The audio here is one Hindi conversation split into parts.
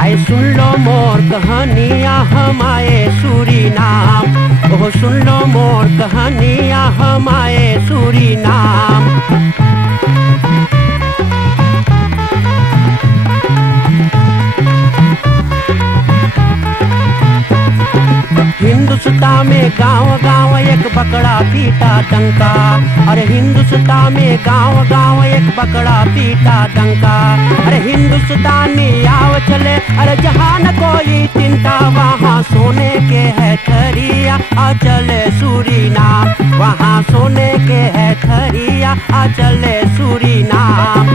आए सुन लो मोर कहानियाँ हम आए सूरीनाम, ओह सुन लो मोर कहानियाँ हम आए सूरीनाम। हिंदुस्तान में गांव गांव एक बकरा पीटा डंका, अरे हिंदुस्तान में गांव गांव एक बकरा पीटा डंका। अरे हिंदुस्तानी आव चले, अरे जहाँ न कोई चिंता, वहाँ सोने के है थरिया आ चले सूरीनाम, वहाँ सोने के है थरिया आ चले सूरीनाम।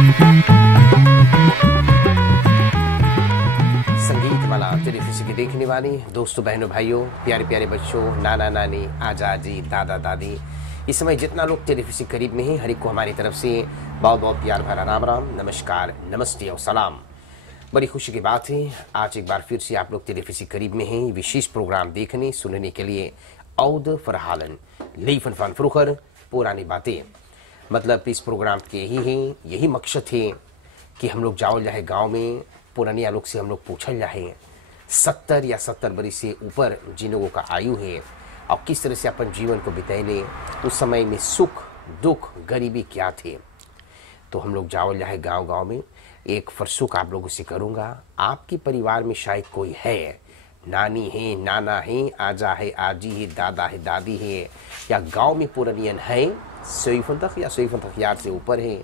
संगीत वाला टेलीविजन की देखने वाली दोस्तों, बहनों, भाइयों, प्यारे प्यारे बच्चों, नाना नानी, आजा जी, दादा दादी, इस समय जितना लोग टेलीविजन करीब में हैं, हर एक को हमारी तरफ से बहुत बहुत प्यार भरा राम राम, नमस्कार, नमस्ते और सलाम। बड़ी खुशी की बात है, आज एक बार फिर से आप लोग टेलीविजन करीब में हैं विशेष प्रोग्राम देखने सुनने के लिए। औद फरहालन लीफन फन फ्रुखर पुरानी बातें, मतलब इस प्रोग्राम के यही मकसद है कि हम लोग जाओ जाए गाँव में, पुरानिया लोग से हम लोग पूछल जाए 70 या 70 बरस से ऊपर जिन लोगों का आयु है और किस तरह से अपन जीवन को बिताएले, उस समय में सुख दुख गरीबी क्या थे। तो हम लोग जाओ जाए गांव गांव में, एक फरसुक आप लोगों से करूंगा। आपके परिवार में शायद कोई है, नानी है, नाना है, आजा है, आजी है, दादा है, दादी है, या गांव में पुरानियन है 100 तक या 100 तक याद से ऊपर है,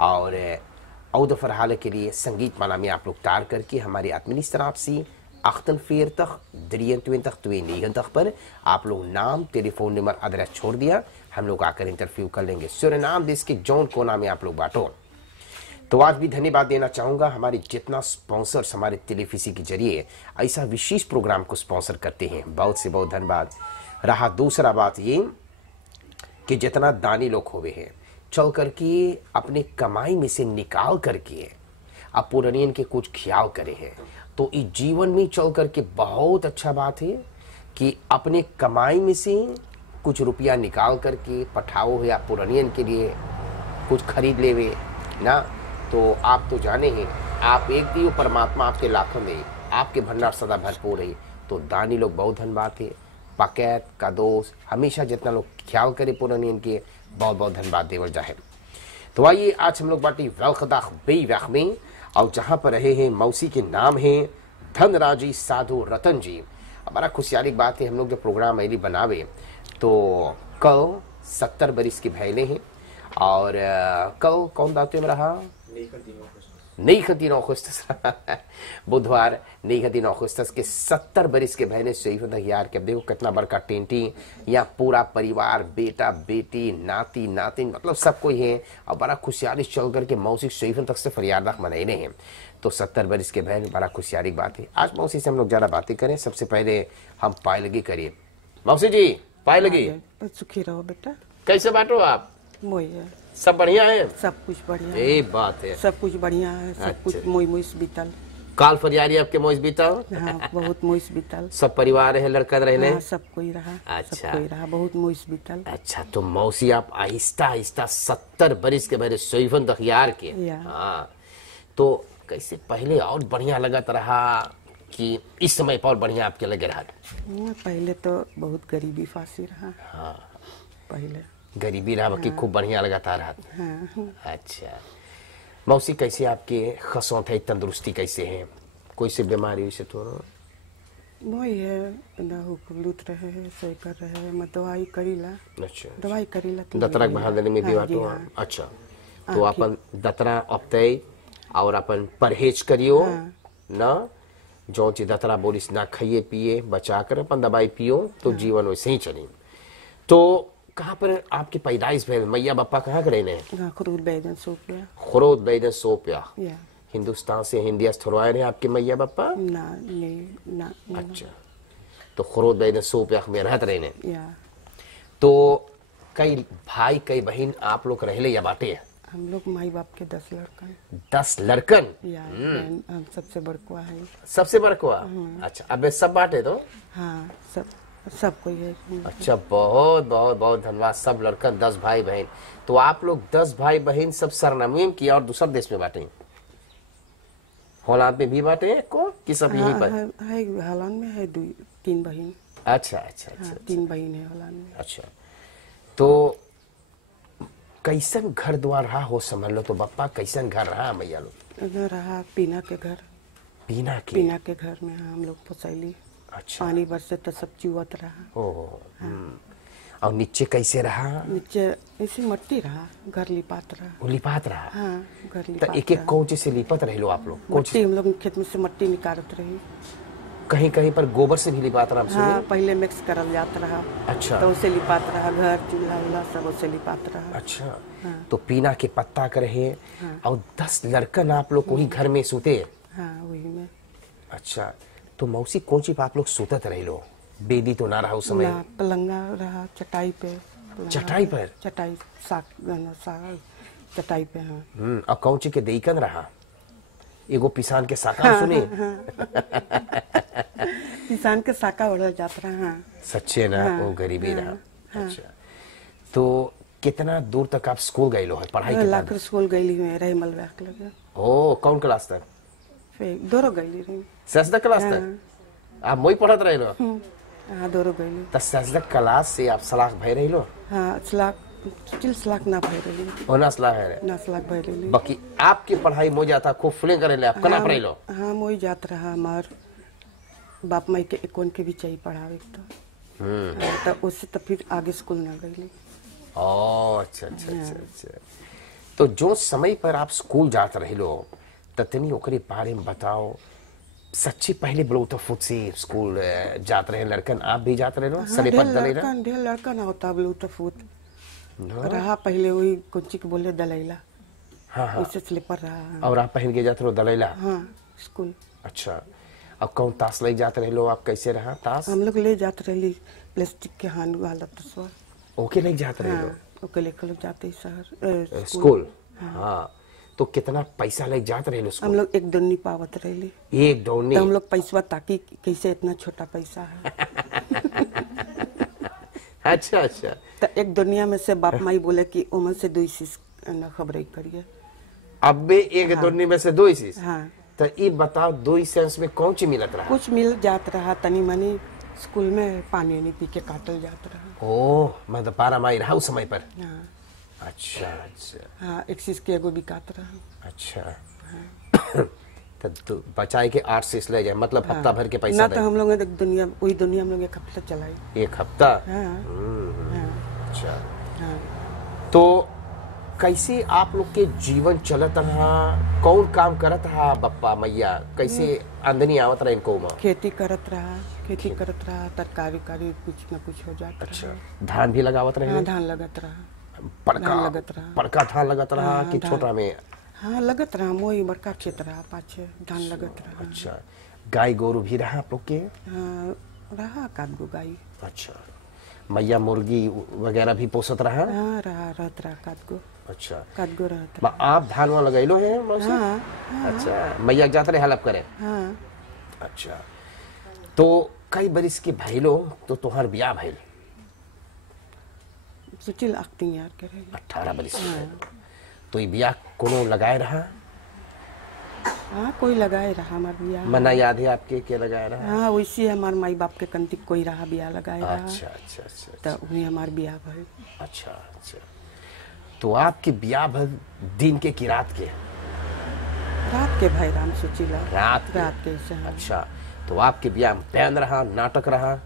और औद फरहाल के लिए संगीत माला में आप लोग तार करके हमारे administratie से 48 23 92 पर आप लोग नाम, टेलीफोन नंबर, एड्रेस छोड़ दिया, हम लोग आकर इंटरव्यू कर लेंगे। सूरीनाम देश के जौन कोना में आप लोग बांटो। तो आज भी धन्यवाद देना चाहूंगा हमारे जितना स्पॉन्सर्स हमारे टेलीविजन के जरिए ऐसा विशेष प्रोग्राम को स्पॉन्सर करते हैं, बहुत से बहुत धन्यवाद रहा। दूसरा बात ये कि जितना दानी लोग हुए हैं, चल करके अपने कमाई में से निकाल करके अब पुरानियन के कुछ ख्याल करे हैं, तो इस जीवन में चल करके बहुत अच्छा बात है कि अपने कमाई में से कुछ रुपया निकाल करके पठाओ या पुरानियन के लिए कुछ खरीद लेवे ना। तो आप तो जाने हैं, आप एक दियो परमात्मा आपके लाखों में, आपके भंडार सदा भरपूर है। तो दानी लोग बहुत धन्यवाद है, पकैत का दोस्त हमेशा जितना लोग ख्याल करे पुरानियन के, बहुत बहुत धन्यवाद देवल जाए। तो आइए आज हम लोग बाटी वेलखदाख बेवैख में, और जहाँ पर रहे हैं मौसी के नाम है धनराजी साधु रतन जी। हमारा खुशहाली बात है, हम लोग जो प्रोग्राम ऐली बनावे तो कल 70 बरिस के भैले हैं, और कल कौन दाते में रहा नहीं खती 9 अगस्त बुधवार नहीं खती 9 अगस्त के 70 बरिस के बहने सही यार के। अब देखो कितना बड़का टेंटी, या पूरा परिवार, बेटा बेटी, नाती नातिन, मतलब सब कोई है, और बड़ा खुशहाली चल करके मौसी सही तक से फरियादाख मनाने हैं। तो 70 बरिस के बहन, बड़ा खुशहाली बात है। आज मौसी से हम लोग ज़्यादा बातें करें, सबसे पहले हम पाए लगी करिए। मौसी जी पाए लगी, सुखी रहो बेटा। कैसे बांटो आप? सब बढ़िया है, सब कुछ बढ़िया है, ये बात है, सब कुछ बढ़िया है, सब कुछ मोइस बीतल। काल फरियारी आपके मोइस बीतल? हाँ, बहुत मोइस बीतल। सब परिवार है, लड़का रहने? हाँ, सब कोई रहा। अच्छा, सब कोई रहा, बहुत मोइस बीतल। अच्छा, तो मौसी आप आहिस्ता आहिस्ता 70 बरिस के मेरे सोईफन तखियार के, हाँ, तो कैसे पहले और बढ़िया लगत रहा कि इस समय पर बढ़िया आपके लगे रहा? पहले तो बहुत गरीबी फांसी रहा। हाँ, पहले गरीबी रहा कि खूब बढ़िया लगाता रहा। हाँ। अच्छा, मौसी कैसे आपके खसौत है, तंदुरुस्ती कैसे है? कोई से बीमारी से तो वही है, लूट रहे हैं, सही कर रहे हैं, मैं दवाई करीला। अच्छा, दवाई करीला दतरा बहा देने में भी बाटो। अच्छा, तो अपन दतरा अपते और अपन परहेज करियो ना, जो चीज दतरा बोलिस ना खाइए पिए, बचा कर अपन दवाई पियो, तो जीवन वैसे ही चले। तो कहाँ पर आपकी पैदाइश भैल? मैया बापा कहाँ के रहने? खुरोद बैदन सोपिया। खुरोद बैदन सोपिया, हिंदुस्तान से हिंदिया थोड़वाए रहे आपके मैया बापा? ना। अच्छा, तो खुरोद बैदन सोपिया में रहत रहने। तो कई भाई कई बहन आप लोग रहले या बाटे? हम लोग माई बाप के 10 लड़कन। 10 लड़कन? हम सबसे बड़कुआ है। सबसे बड़कुआ? अच्छा, अब सब बाटे तो? हाँ, सब सब कोई है। अच्छा, बहुत बहुत बहुत धन्यवाद। सब लड़कन 10 भाई बहन। तो आप लोग 10 भाई बहन सब सरनामियम किया और दूसरा देश में बांटे, हॉलैंड में भी बांटे को कि सब यहीं पर? है हॉलैंड में है 3 बहन। अच्छा अच्छा अच्छा, 3 बहन है हॉलैंड में। अच्छा, तो कैसन घर द्वार रहा हो, समझ लो तो बप्पा कैसन घर रहा मैया लोग? रहा पीना के घर। पीना के घर में हम लोग फसैली। अच्छा, पानी बरसे तो सब चुवत रहा। और नीचे कैसे रहा? नीचे ऐसे मट्टी रहा, घर लिपात रहा। वो लिपात रहा? हाँ, घर तो लिपात एक एक कौच से लिपत रहे लो आप लोग? मट्टी हम लोग खेत में से मट्टी निकालत रही। कहीं कहीं पर गोबर से भी लिपात रहा? हाँ, पहले मिक्स करल जात रहा। अच्छा, तो उसे लिपात रहा, घर चूल्हा उल्हा सब उसे लिपात रहा। अच्छा। तो पीना के पत्ता करे हैं और 10 लड़कन आप लोग वही घर में सोते? हाँ, वही में। अच्छा, तो मौसी कौन सी आप लोग सोतत रहे लो? बेदी तो ना रहा उस समय? पलंगा रहा, चटाई पे। चटाई पर? चटाई साग चटाई पे। हाँ। और कौन सी के देईकन रहा? एगो पिसान के साका सुने? किसान के साका उड़ल जात रहा। हाँ। सच्चे ना? वो गरीबी रहा। अच्छा, तो कितना दूर तक आप स्कूल गए लो है पढ़ाई के बाद? लाकर स्कूल गई हुई रही मलबाक लगे। ओ, कौन क्लास तक? फिर दोरो गई रही। सजदा क्लास तक आप मोई पढ़त रहे लो? हाँ, दोरो गई। तो सजदा क्लास से आप सलाख भय रही लो? हाँ, सलाख ना भय रही। होना सलाह है ना सलाख भय रही। बाकी आपकी पढ़ाई मोई जाता खूब फुले करे ले, आप कना पढ़े लो? हाँ, मोई जात रहा। हमार बाप माई के इकोन के भी चाहिए पढ़ावे तो उससे तो फिर आगे स्कूल ना गई। ओ, अच्छा अच्छा अच्छा अच्छा। तो जो समय पर आप स्कूल जात रहे लो ततनी ओकरे बारे में बताओ। सच्ची पहले बोलो तो फुट से स्कूल जात रहे लड़कन, आप भी जात रहे लो? सलेपत दलेला? ढेर लड़का ना होता बोलो तो फुट रहा। पहले वही कुछ के बोले दलैला। हाँ हाँ, उससे स्लीपर रहा। और आप पहन के जाते रहो दलैला? हाँ, स्कूल। अच्छा, अब कौन ताश ले जाते रहे लो आप? कैसे रहा ताश? हम लोग ले जाते रही प्लास्टिक के हाथ वाला तस्वा। ओके ले जाते रहे लो? ओके लेकर जाते शहर स्कूल। हाँ, तो कितना पैसा ले जाते रहे लो स्कूल? हम लोग 1 दोनी पावत रही। 1 दोनी? तो हम लोग पैसा ताकि कैसे इतना छोटा पैसा है। अच्छा अच्छा। तो 1 दुनिया में से बाप माई बोले कि उमन से 2 चीज न खबर करिए। अब भी 1 दोनी में से 2 चीज? हाँ। तो ये बताओ 2 सेंस में कौन सी मिलत रहा? कुछ मिल जात रहा, तनी मनी स्कूल में पानी नहीं पी के काटल जात रहा। ओह, मतलब पारा माई रहा उस समय पर? हाँ। अच्छा अच्छा। हाँ, 1 चीज के एगो बिकात रहा। अच्छा। तो बचाए के 8 से ले जाए, मतलब हफ्ता भर के पैसा ना तो हम लोग वही दुनिया हम लोग 1 हफ्ता चलाई। 1 हफ्ता? अच्छा। तो कैसे आप लोग के जीवन चलत रहा? कौन काम करत रहा बप्पा मैया? कैसे आमदनी आवत रहा इनको? खेती करत रहा, तरकारी कुछ न कुछ हो जाता। अच्छा, धान भी लगावत रहे? हाँ, धान लगत रहा। बड़का धान लगत रहा कि छोटा में? हाँ, लगत रहा। मोई बड़का खेत रहा, पाछे धान लगत रहा। अच्छा, गाय गोरु भी रहा आप लोग के? हाँ, रहा 1 गो गाय। अच्छा, मैया मुर्गी वगैरह भी पोसत रहा? हाँ, रहत रहा 1 गो। अच्छा, 1 गो रहत रहा। आप धान वहाँ लगैलो है मौसी? हाँ। अच्छा, मैया जाते रहे हेल्प करे? हाँ। अच्छा, तो कई बरिस के भइलो तो तुहार बियाह भइल? सोचिल एक्टिंग यार करे 18 बरिस के। तो ये बियाह कोनो लगाए रहा? हाँ, कोई लगाए रहा हमार बियाह। मना याद है आपके के लगाए रहा? हाँ, वैसे हमार माई बाप के कंतिक कोई रहा बियाह लगाए रहा। अच्छा अच्छा अच्छा। तो वही हमार बियाह भइल। अच्छा अच्छा। तो आपके बियाह भर दिन के कि रात के? रात के भाई राम सोचिला। रात के से। अच्छा, तो आपके बियाह में बैन रहा, नाटक रहा?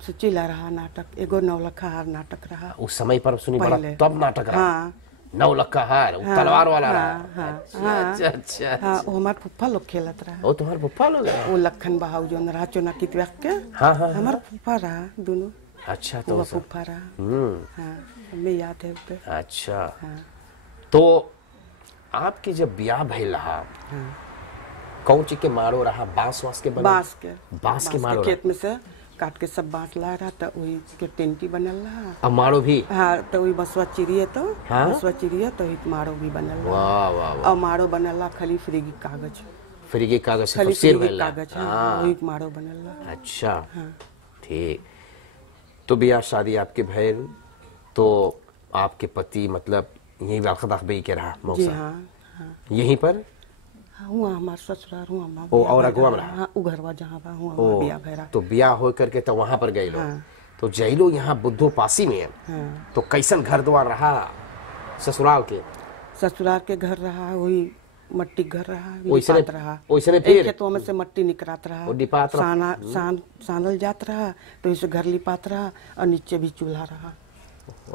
सोचिला रहा नाटक, एगो 9 लखा हार नाटक रहा। उस समय पर सुनी बड़ा तब नाटक रहा? हाँ। 9 लखा हार, तलवार वाला रहा? हाँ। अच्छा अच्छा। हाँ, वो हमार फुफ्फा लोग खेलत रहा। वो तुम्हारे फुफ्फा लोग? वो लखन बहाऊ जो रहा चोनाकित व्यक्त के। हाँ हाँ, हमार फुफ्फा रहा दोनों। अच्छा, तो फुफ्फा रहा। हाँ, हमें याद है उसे। अच्छा। हाँ। तो आपके जब ब्याह भइल रहा, कौन चीज के मारो रहा? बांस के बनल? बांस के मारो? खेत में से काट के सब बांस ला रहा था, वही के टेंटी बनल रहा। अब मारो भी? हाँ, तो वही बसवा चिड़िए तो हाँ? बसवा चिड़िए तो मारो भी बनल रहा। वाह वाह वाह। और मारो बनल रहा खाली फ्रीगी कागज। फ्रीगी कागज से खाली तफसीर फ्रीगी भइल रहा? कागज। हाँ, वही मारो बनल रहा। अच्छा, ठीक। तो ब्याह शादी आपके भैल तो आपके पति मतलब यही वाकदाख बई के रहा जी मौसा हाँ हाँ यहीं पर हाँ, हुआ हमार ससुराल हुआ हमार ओ, बिया और भइल अगुआ में रहा। रहा? हाँ उ घरवा जहाँ बा हुआ ओ, हमार बिया भैरा। तो ब्याह हो करके तो वहां पर गए लो हाँ। तो जैलो यहाँ बुद्धो पासी में हाँ तो कैसन घर द्वार रहा ससुराल के ससुराल के घर रहा वही मट्टी घर रहा ओइसने- लिपात रहा ओइसने एक फिर? खेतवा में से मट्टी निकरात रहा वो लिपात रहा? सानल जात रहा तो इसे घर लिपात रहा और नीचे भी चूल्हा रहा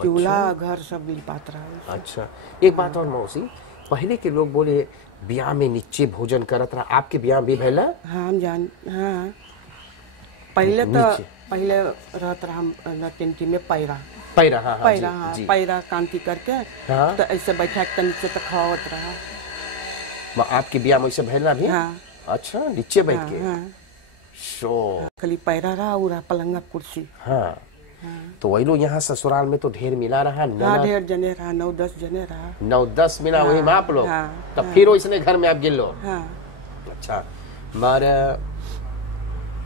चूल्हा घर सब लिपात रहा। अच्छा एक बात और मौसी पहले के लोग बोले ब्याह में नीचे भोजन करत रहा आपके ब्याह भी भैला हाँ हम जान हाँ पहले तो नीचे। पहले रहत रहा टेंटी में पैरा पैरा हाँ हाँ पैरा जी, हाँ जी। पैरा कांति करके हाँ। तो ऐसे बैठा के नीचे तक खावत रहा। आपके ब्याह में वैसे भैला भी हाँ अच्छा नीचे बैठ हाँ के हाँ शो खाली पैरा रहा उरा पलंगा कुर्सी। हाँ तो वही लोग यहाँ ससुराल में तो ढेर मिला रहा हाँ ननद ढेर जने रहा 9-10 जने रहा। 9-10 मिला वही में आप लोग हाँ, तब फिर इसने घर में आप गिर लो हाँ अच्छा मार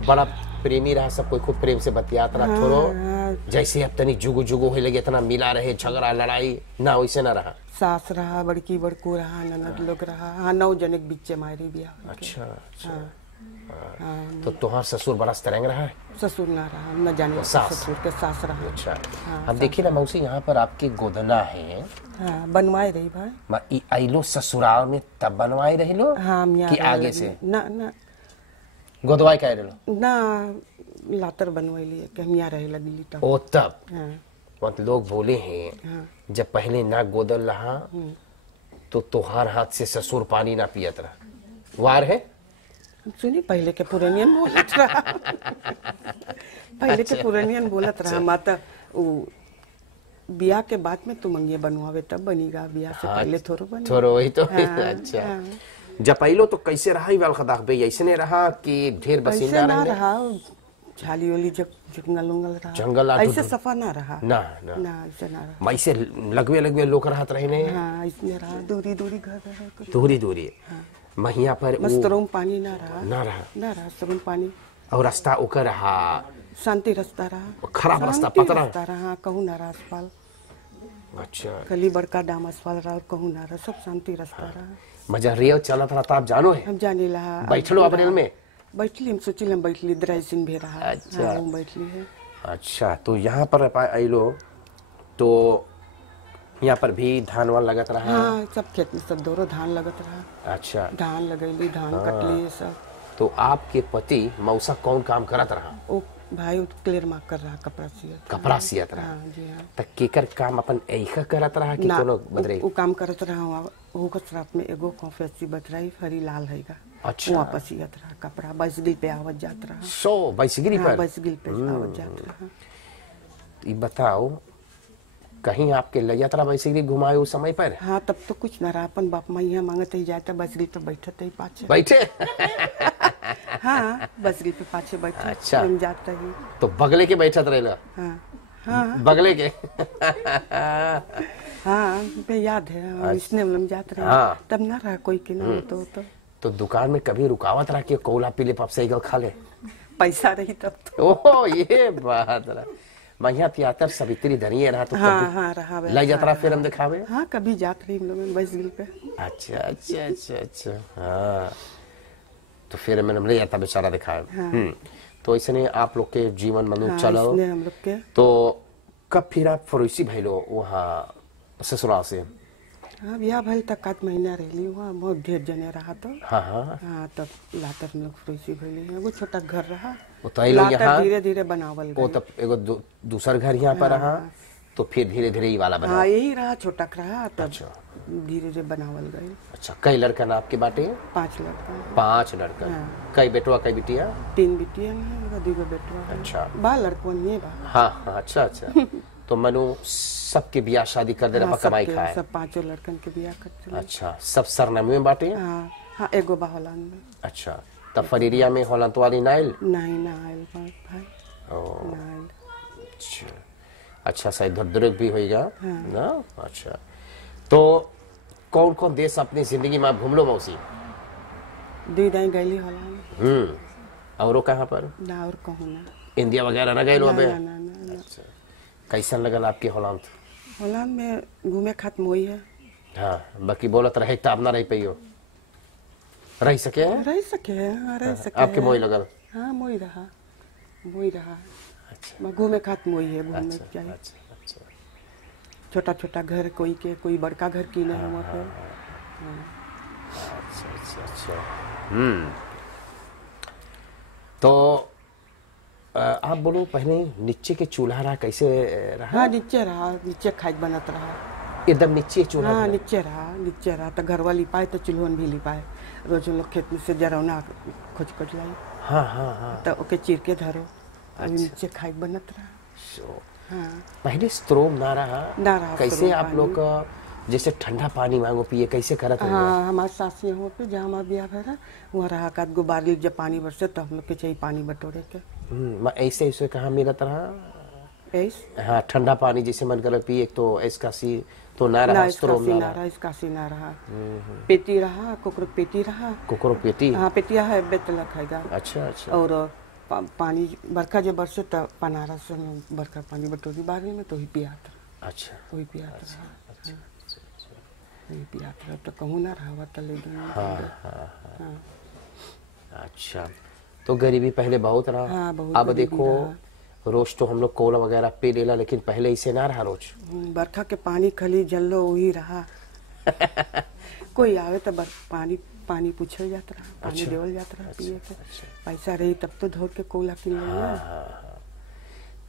बड़ा प्रेमी रहा सब कोई खूब प्रेम से बतियात रहा थोड़ो हाँ, जैसे अब तनी जुगु जुगु हो लगे इतना मिला रहे झगड़ा लड़ाई ना वैसे ना रहा सास रहा बड़की बड़कू रहा ननद लोग रहा। हाँ 9 जने के बीच मारी बिया। अच्छा अच्छा हाँ तो तुम्हार ससुर बड़ा स्ट्रेंग रहा है ससुर ना रहा न जाने सास? ससुर के सास रहा। अच्छा हम देखिए ना मौसी यहाँ पर आपकी गोदना है हाँ बनवाए रही भाई। आइलो ससुराल में तब बनवाए रही लो हाँ हम यहाँ कि रहे आगे लगे। से ना ना गोदवाई कह रहे ना लातर बनवैली कि हम यहाँ रहे लगली तब। ओ तब हाँ मत लोग बोले हैं हाँ जब पहले ना गोदल रहा तो तोहार हाथ से ससुर पानी ना पियत रहा वार है सुनी पहले के पुरानियन बोलत रहा पहले के पुरानियन बोलत रहा माता वो बिया के बाद में तुम अंगे बनवावे तब बनीगा बिया से पहले थोड़ो बनी। थोड़ो वही तो हाँ, अच्छा हाँ। जब पहलो तो कैसे रहा ही वाल खदाख भाई ऐसे रहा कि ढेर ऐसे बसिंदा ना रहने रहा झाली ओली जब जंगल उंगल रहा जंगल आ तो ऐसे सफा ना रहा ना ना ना ऐसे ना रहा। मैसे लगवे लगवे लोग रहत रहे हाँ इसमें रहा दूरी दूरी घर रहा कुछ। दूरी दूरी महिया पर वो मस्त रूम पानी ना रहा ना रहा सरूम पानी और रास्ता ओकर रहा शांति रास्ता रहा खराब रास्ता शांति पतरा रास्ता रहा कहूँ ना रहा अस्पाल अच्छा कली बड़का डाम अस्पाल रहा कहूँ ना रहा सब शांति रास्ता रहा। मजा रियो चलत रहा तो आप जानो है हम जाने लहा बैठलो अप्रैल में बैठली हम सोचिल हम बैठली द्राइसिन भी रहा। अच्छा। हाँ, वो बैठली है। अच्छा तो यहाँ पर आइलो तो यहाँ पर भी धान वान लगत रहा हाँ सब खेत में सब दोनों धान लगत रहा। अच्छा धान लगैली धान कटली सब। तो आपके पति मौसा कौन काम करत रहा ओ भाई वो क्लियर मार्क कर रहा कपड़ा सियत। कपड़ा सियत रहा हाँ जी हाँ। त केकर काम अपन ऐखा करत रहा कि ना कोनो बदरे वो काम करत रहा वो कसरात में एगो कॉफी बदराई फरी लाल हैगा। अच्छा। वहाँ पसियत रहा कपड़ा बैसगिल पे आवत जात रहा। सो बैसगिरी हाँ पर बैसगिल पे आवत जात रहा। ये बताओ कहीं आपके ले यात्रा बैसगिरी घुमाए उस समय पर हाँ तब तो कुछ न रहा अपन बाप माँ यहाँ मांगते ही जाता बैसगिल पे बैठत ही पाछे। बैठे हाँ बैसगिल पे पाछे बैठे। अच्छा। हम जाता ही। तो बगले के बैठत रहेला हाँ हाँ बगले के हाँ पे याद है हम इसने हम जाते रहे। हाँ। तब ना रहा कोई के ना तो दुकान में कभी रुकावत रहा कि कोला पीले पप से खा ले पैसा रही तब तो। ओहो ये बात रहा मैया तियातर सवित्री धनिये रहा तो हाँ कभी हाँ रहा ले जात रहा फिर हम दिखावे हाँ कभी जात रही हम लोग बैसगिल पे। अच्छा अच्छा अच्छा अच्छा हाँ तो फिर मैंने ले जाता बेचारा दिखावे तो ऐसे आप लोग के जीवन में हाँ, चलो इसने हम लोग के। तो कब फिर आप फरोसी भैलो वहाँ ससुराल से हाँ ब्याह भल तक आध महीना रहली वहाँ बहुत ढेर जने रहा तो। हाँ हाँ हाँ तब लातर हम लोग फरोसी भैली है वो छोटा घर रहा। वो तो लोग यहाँ लातर धीरे धीरे बनावल वो गई। तब एगो दूसर घर यहाँ पर रहा तो फिर धीरे धीरे ये वाला बना हाँ यही रहा छोटा रहा तब अच्छा। धीरे धीरे बनावल गई। अच्छा कई लड़का ना आपके बाटे 5 लड़का 5 लड़का कई बेटवा कई बिटिया 3 बिटिया है 2 बेटवा है। अच्छा बा लड़कन ये बा। हाँ हाँ अच्छा अच्छा तो मनु सबके ब्याह शादी कर दे रहा कमाई खाए सब 5 लड़कन के बियाह करते। अच्छा सब सरनामे में बाटे हाँ हाँ एगो बा होलन में। अच्छा तब फरीरिया में होलंत वाली नाइल नहीं ना आयल भाई ओ ना आयल। अच्छा अच्छा शायद दुर्ग भी होएगा ना अच्छा तो कौन कौन देश अपनी जिंदगी में आप घूम लो मौसी 2 दाई गईली होलन। औरो कहाँ पर ना और कहूँ ना इंडिया वगैरह ना गए लो अबे ना ना ना अच्छा। कैसन लगल आपके होलांद? होलांद में घूमे खात मोई है। हाँ, बाकी बोलत रहे तब ना रह पाइयो, रह सके हैं? रह सके हाँ, रह सके आपके मोई लगल? हाँ मोई रहा, मोई रहा। अच्छा घूमे खात मोई है, घूमे अच्छा चाहिए। अच्छा अच्छा। छोटा छोटा घर कोई के, कोई बड़का घर कीने है वहाँ पे। अच्छा अच्छा अच्छा। तो आप बोलो पहले नीचे के चूल्हा रहा कैसे रहा? हाँ नीचे रहा, नीचे खाद बनत रहा। एकदम नीचे चूल्हा? हाँ नीचे रहा तो घरवा लिपाए तो चूल्हन भी लिपाए। रोज लोग खेत में से जरौना खोज खोज लाई। हाँ हाँ हाँ। तो ओके चीर के धरो, अभी नीचे खाद बनत रहा। हाँ पहले स्ट्रोम ना रहा? कैसे स्ट्रोम आप लोग जैसे ठंडा पानी मांगो पिए कैसे करत हो? हाँ हमारे सास यहाँ पे जहाँ हमारा ब्याह भरा वहाँ रहा का गुब्बारे जब पानी बरसे तो हम लोग के चाहिए पानी बटोरे के। ऐसे ऐसे कहाँ मिलत रहा? हाँ ठंडा पानी जैसे मन कर पिए तो एसकासी तो ना रहा, स्ट्रोम ना रहा, इसकासी ना रहा। पेटी रहा, कुकरो पेटी रहा। कुकरो पेटी? हाँ पेटिया है, बेतला खाएगा। अच्छा अच्छा। और पानी बरखा जब बरसे तो पनारा से बरखा पानी बटोरी बारे में तो ही पियात रहा। अच्छा वही पियात रहा, वही पियात रहा। तो कहूँ ना रहा तो ले दूँ। हाँ अच्छा। तो गरीबी पहले बहुत रहा। हाँ, बहुत अब देखो रोज तो हम लोग कोला वगैरह पी लेला, लेकिन पहले इसे ना रहा रोज। बरखा के पानी खली जल्लो वही रहा। कोई आवे तो पानी पानी पूछल जात रहा, पानी देवल जात रहा पिए के। पैसा रही तब तो धोर के कोला किन लेना।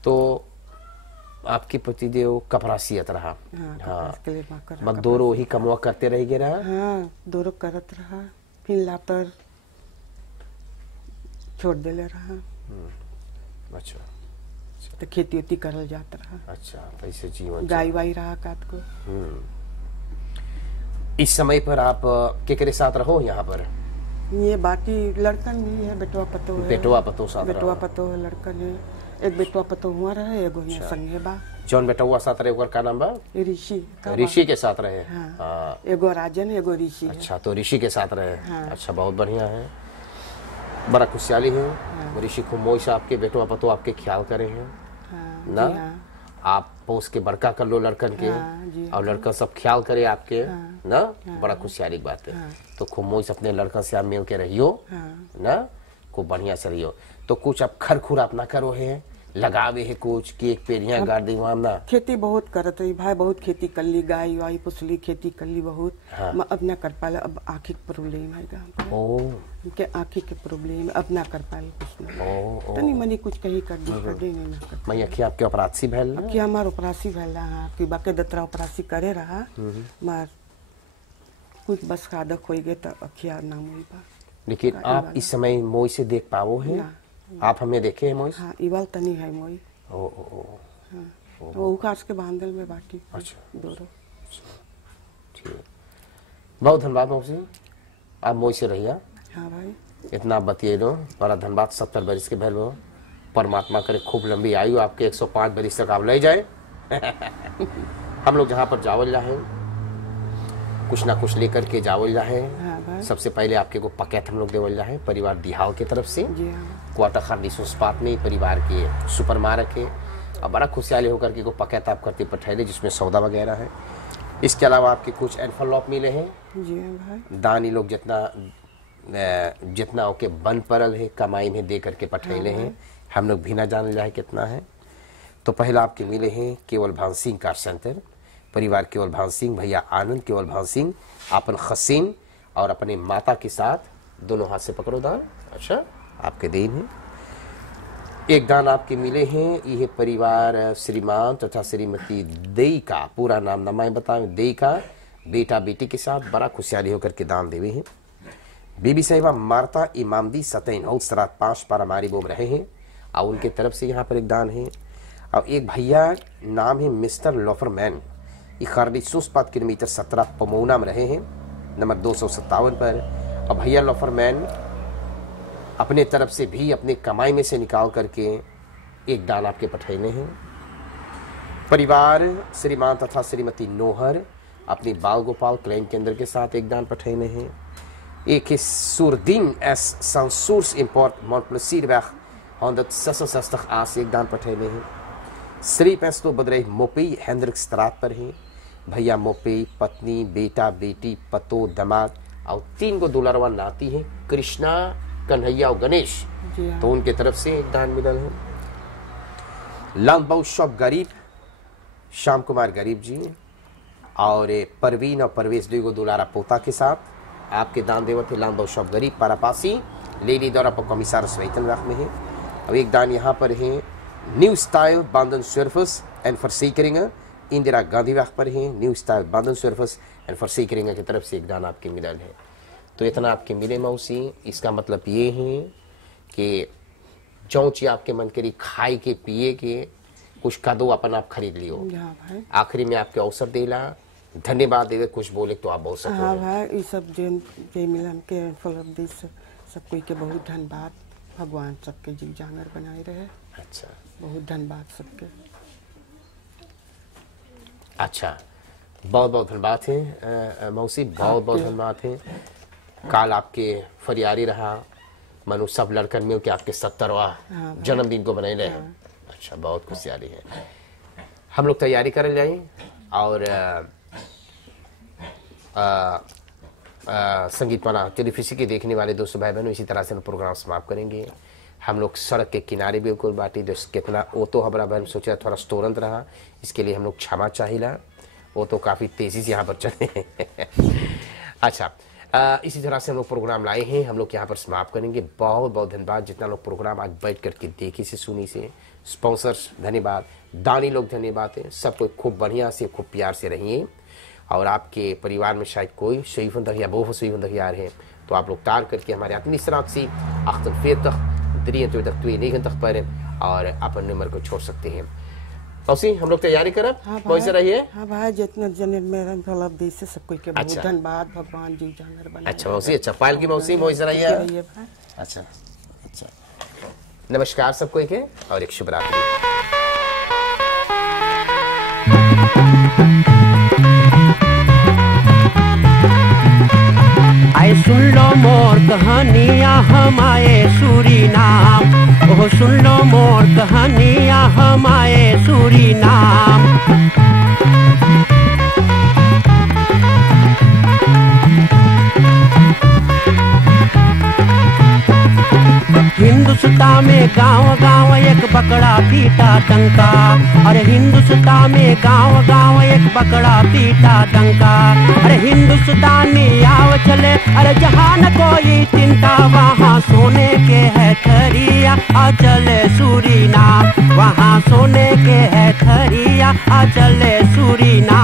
तो आपके पतिदेव कपरासियत रहा? हाँ मत दोरो ही कमवा करते रह गए रहा? हाँ दोरो करत रहा, फिर लापर छोड़ देले रहा। अच्छा। तो खेती उती करल जात रहा। अच्छा पैसे जीवन गाय वाई रहा काट को। इस समय पर आप केकरे साथ रहो यहाँ पर? ये बाकी लड़कन भी है, बेटवा पतो है। बेटवा पतो साथ बेटवा पतो है, लड़कन है। एक बेटवा पतो हुआ रहे, एगो यहाँ संगे बा। जौन बेटवा साथ रहे ओकर का नाम बा? ऋषि। ऋषि के साथ रहे? हाँ। एगो राजन एगो ऋषि। अच्छा तो ऋषि के साथ रहे। हाँ। अच्छा बहुत बढ़िया है, बड़ा खुशहाली है। हाँ। ऋषि को मोश आपके बेटवा पतो आपके ख्याल करे हैं। हाँ, ना हाँ। आप पोस के बड़का कर लो लड़कन के। हाँ, और लड़का सब ख्याल करे आपके। हाँ, ना बड़ा खुशहाली की बात है। हाँ। तो खूब मोश अपने लड़का से आप मिल के रहियो। हाँ। ना खूब बढ़िया से रहियो। तो कुछ आप खर खुर अपना करो है, लगावे है कुछ कि एक पेड़िया गाड़ दी वहां ना? खेती बहुत करत रही भाई, बहुत खेती कर ली, गाय वाई पुसली, खेती कर ली बहुत। हाँ। मैं अब ना कर पाला, अब आँखी के प्रॉब्लम है गाँव ओ के, आँखी के प्रॉब्लम अब ना कर पाए कुछ ना। ओ तनी मनी कुछ कहीं कर दी नहीं ना कर। मैं अखी आपके अपराधी भैल ना? कि हमार उपरासी भैल रहा कि बाकी दतरा उपरासी करे रहा। मार कुछ बस खादक हो गए तो अखिया नाम हुई बा। लेकिन आप इस समय मोई से देख पाओ है? आप हमें देखे हैं मोई? हाँ इवाल तनी है मोई। ओ ओ ओ हाँ वो उखास के बांधल में बाटी। अच्छा दोरो। ठीक, बहुत धन्यवाद मौसी, आप मोई से रहिया। हाँ भाई इतना बतिए लो, बड़ा धन्यवाद। 70 बरिस के भैल हो, परमात्मा करे खूब लंबी आयु आपके, 105 बरिस तक आप ले जाए। हम लोग जहाँ पर जावल जाए कुछ ना कुछ लेकर के जावल जाए। हाँ भाई। सबसे पहले आपके को पकैत हम लोग देवल जाए परिवार दिहाव की तरफ से। जी हाँ। क्वार्टर खानी सुस्पात में परिवार के सुपर मार्क है, और बड़ा खुशहाली होकर के को पकैत आप करते पठैले जिसमें सौदा वगैरह है। इसके अलावा आपके कुछ एनफलॉप मिले हैं। जी हाँ भाई। दानी लोग जितना ओके बन परल है कमाई में दे करके पठैले हैं, हम लोग भी ना जान जाए कितना है। तो पहला आपके मिले हैं केवल भान सिंह का सेंटर परिवार, केवल भान सिंह, भैया आनंद केवल भान सिंह, अपन खसीन और अपने माता के साथ दोनों हाथ से पकड़ो दान। अच्छा आपके देन है। एक दान आपके मिले हैं, यह परिवार श्रीमान तथा श्रीमती देई का, पूरा नाम न मैं बताऊं, देई का बेटा बेटी के साथ बड़ा खुशहाली होकर के दान देवे हैं। बीबी साहिबा मार्ता इमामदी सतैन और सरात 5 पारामारी बोम रहे हैं, और उनके तरफ से यहाँ पर एक दान है। और एक भैया नाम है मिस्टर लॉफरमैन, ये खरडी 5 किलोमीटर 17 पमौना में रहे हैं, नंबर 257 पर। और भैया लॉफरमैन अपने तरफ से भी अपने कमाई में से निकाल करके एक दान आपके पठैने हैं। परिवार श्रीमान तथा श्रीमती नोहर अपनी बाल गोपाल क्लेम केंद्र के साथ एक दान पठैने हैं। एक है सुरदीन एस संसूर्स इम्पोर्ट मॉन्टप्लसीरबैग 166 आस एक दान पठैने हैं। श्री पैंसलो बदरे मोपी हैंड्रिक्स स्त्रात पर हैं। भैया मोपी, पत्नी, बेटा, बेटी, पतो, दामाद और 3 गो दुलारवा नाती हैं, कृष्णा, कन्हैया और गणेश। जी हाँ। तो उनके तरफ से एक दान मिलल है। लालबाऊ शॉप गरीब, श्याम कुमार गरीब जी और परवीन और परवेश 2 गो दुलारा पोता के साथ आपके दान देवत है। लालबाऊ शॉप गरीब पारापासी लेडी दौरा पर कमिश्नर वेतन में है। अब एक दान यहाँ पर है न्यू स्टाइल बांधन सर्विस एंड फॉरसेकरिंग इंदिरा गांधी वाक पर है। न्यू स्टाइल बांधन सर्विस एंड फॉरसेकरिंग की तरफ से एक दान आपके मिलल है। तो इतना आपके मिले मौसी, इसका मतलब ये है कि जो चीज आपके मन करी खाए के पिए के कुछ का दो अपन आप खरीद लियो। हाँ भाई। आखिरी में आपके अवसर देला, धन्यवाद देवे, कुछ बोले तो आप बहुत सकते हाँ भाई, ये सब जय मिलन के उपलब्धि से सब कोई के बहुत धन्यवाद। भगवान सबके जी जांगर बनाए रहे। अच्छा बहुत धन्यवाद सबके। अच्छा, बहुत बहुत धन्यवाद है मौसी, बहुत बहुत धन्यवाद है। काल आपके फरियारी रहा, मनु सब लड़कन में के आपके 70वां जन्मदिन को बनाए रहे। अच्छा, बहुत खुशहाली है। हम लोग तैयारी कर जाए और संगीत वाला टेलीविजन के देखने वाले दोस्तों भाई बहनों, इसी तरह से हम प्रोग्राम समाप्त करेंगे। हम लोग सड़क के किनारे बिल्कुल बाटी, जो कितना वो तो हमारा बहन सोचा थोड़ा तुरंत रहा, इसके लिए हम लोग क्षमा चाहिला। वो तो काफ़ी तेज़ी से यहाँ पर चले अच्छा, इसी तरह से हम लोग प्रोग्राम लाए हैं, हम लोग यहाँ पर समाप्त करेंगे। बहुत बहुत धन्यवाद जितना लोग प्रोग्राम आज बैठ करके देखी से सुनी से, स्पॉन्सर्स धन्यवाद, दानी लोग धन्यवाद है, सब कोई खूब बढ़िया से खूब प्यार से रहिए। और आपके परिवार में शायद कोई शहीफंदर या बहु शहीफंदर है तो आप लोग तार करके हमारे आत्मी सरात से 48 पर और अपन नंबर को छोड़ सकते हैं। मौसी हम लोग तैयारी करब। हाँ कैसे रहिए। हाँ भाई, जितना जन मेरा उपलब्धि से सब कोई के बहुत धन्यवाद। भगवान जी जांगर बनाए। अच्छा मौसी, अच्छा पायल की मौसी कैसे रहिए। अच्छा अच्छा, नमस्कार सब कोई के और एक शुभ रात्रि। आए सुन लो मोर कहानियाँ हम आए सूरीनाम, ओह सुन लो मोर कहानियाँ हम आए सूरीनाम। हिंदुस्तान में गांव गांव एक बकरा पीटा डंका, अरे हिंदुस्तान में गांव गांव एक बकरा पीटा डंका। अरे हिंदुस्तानी आव चले, अरे जहाँ न कोई चिंता, वहाँ सोने के है ठरिया आ चले सूरीनाम, वहाँ सोने के है ठरिया आ चले सूरीनाम।